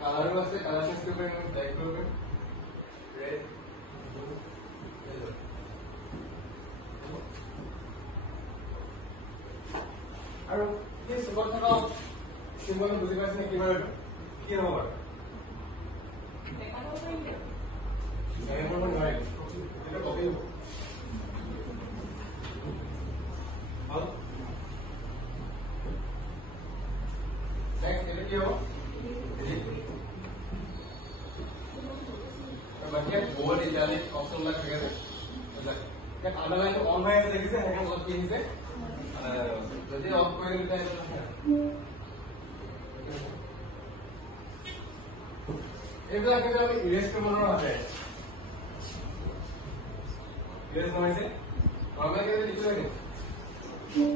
colour আছে colour change কৰবে black কৰবে ৰেড ব্লু ইয়েলো আৰু এই সুবত থকা সিম্বল বুজি পাইছে কি বাৰু কি হ'ব বাৰু দেখাব নোৱাৰে এটা কপি হ'ব ভাল নেক্সট এটা কি হ'ব বাকি বহুত ইটালিক অপশন লাগ থাকে যে আন্ডারলাইন অন হৈ আছে দেখিছে হেখন লগ কি আহিছে যদি অফ কৰি দিলে এইবিলাক কিন্তু আমি ইৰেজ কৰিব নোৱাৰা আছে ইৰেজ নহৈছে নৰ্মেল লিখি